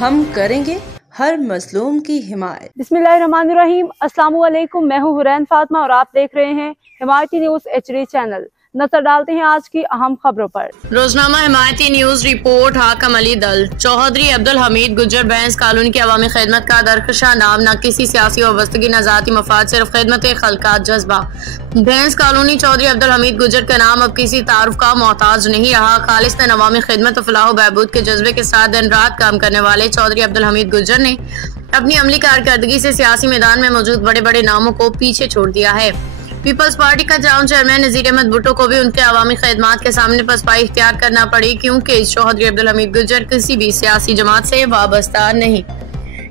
हम करेंगे हर मजलूम की हिमायत। बिस्मिल्लाहिर्रहमानिर्रहीम। अस्सलामु अलैकुम। मैं हूँ हुरैन फातिमा और आप देख रहे हैं हिमायती न्यूज HD चैनल। नजर डालते हैं आज की अहम खबरों पर। रोजनामा हिमायती न्यूज रिपोर्ट। हाकम अली दल चौधरी अब्दुल हमीद गुज्जर बैंस कॉलोनी की अवामी खिदमत का दरकशा नाम न किसी सियासी वाबस्तगी न ज़ाती मफाद, सिर्फ खिदमत खलकात जज्बा। बैंस कॉलोनी चौधरी अब्दुल हमीद गुज्जर का नाम अब किसी तारुफ का मोहताज नहीं रहा। खालिस्तान अवामी खिदमत फलाह बहबूद के जज्बे के साथ दिन रात काम करने वाले चौधरी अब्दुल हमीद गुज्जर ने अपनी अमली कारकर्दगी से सियासी मैदान में मौजूद बड़े बड़े नामों को पीछे छोड़ दिया है। पीपल्स पार्टी का टाउन चेयरमैन नजीर अहमद भुट्टो को भी उनके अवामी खिदमात के सामने पसपाई इख्तियार करना पड़ी, क्योंकि चौधरी अब्दुल हमीद गुज्जर किसी भी सियासी जमात से वाबस्ता नहीं।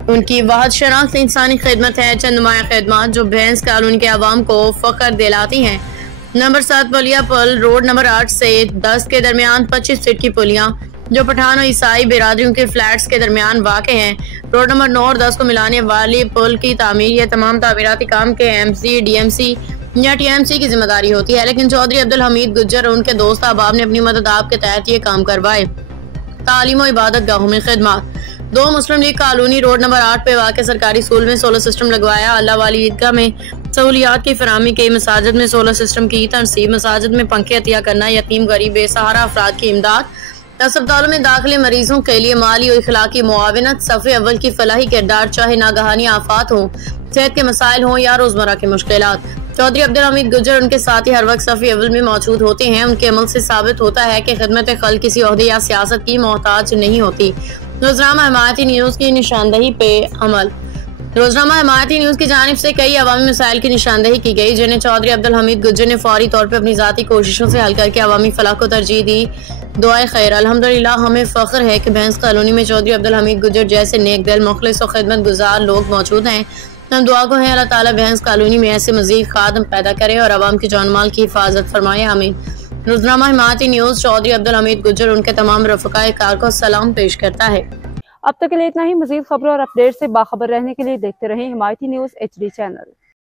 उनकी वाहद शनाख्त इंसानी खिदमत है। चंद नुमाया खिदमात जो बैंस कॉलोनी के अवाम को फख्र दिलाती हैं। नंबर 7 पुलिया पुल रोड नंबर 8 से 10 के दरमियान 25 फीट की पुलियाँ जो पठान और ईसाई बिरादरियों के फ्लैट्स के दरमियान वाक़ हैं। रोड नंबर 9 और 10 को मिलाने वाली पुल की तामीर या तमाम तामीराती काम के MC, DMC या TMC की जिम्मेदारी होती है, लेकिन चौधरी अब्दुल हमीद गुज्जर और उनके दोस्त अहबाब ने अपनी मदद आप के तहत ये काम करवाए। तालीम और इबादत गाहों में खिदमत। 2 मुस्लिम लीग कॉलोनी रोड नंबर 8 पे वाक़ सरकारी स्कूल में सोलर सिस्टम लगवाया। अल्लाह वाली ईदगाह में सहूलियात की फराहमी की। मसाजिद में सोलर सिस्टम की तनसीब। मसाजिद में पंखे अतिया करना। यतीम गरीब बेसहारा अफराद की इमदाद। अस्पतालों में दाखिले मरीजों के लिए माली और इखलाकी मुआविनत। सफ़े अव्वल की फलाही किरदार, चाहे नागहानी आफात हो, सेहत के मसाइल हों या रोजमर्रा की मुश्किलात। चौधरी अब्दुल हमीद गुज्जर उनके साथ ही हर वक्त सफ़े अव्वल में मौजूद होते हैं। उनके अमल से साबित होता है कि खिदमत खल किसी ओहदे या सियासत की मोहताज नहीं होती। रोजनामा हिमायती न्यूज़ की निशानदही पे अमल। रोजनामा हिमायती न्यूज़ की जानिब से कई अवामी मसाइल की निशानदही की गई, जिन्हें चौधरी अब्दुल हमीद गुज्जर ने फौरी तौर पर अपनी ज़ाती कोशिशों से हल करके अवामी फलाह को तरजीह दी। दुआए खैर। अल्हम्दुलिल्लाह, हमें फ़ख्र है कि बैंस कॉलोनी में चौधरी अब्दुल हमीद गुज्जर जैसे नेक दिल, मुखलिस और खिदमत गुजार लोग मौजूद हैं। हम दुआ को हैं अल्लाह ताला बैंस कॉलोनी में ऐसे मजीद खादम पैदा करे और अवाम की जान माल की हिफाजत फरमाए। आमीन। रोजनामा हिमायती न्यूज़ चौधरी अब्दुल हमीद गुज्जर उनके तमाम रफ़काए कार को सलाम पेश करता है। अब तक के लिए इतना ही। मजीद खबरों और अपडेट से बाखबर रहने के लिए देखते रहें हिमायती न्यूज HD चैनल।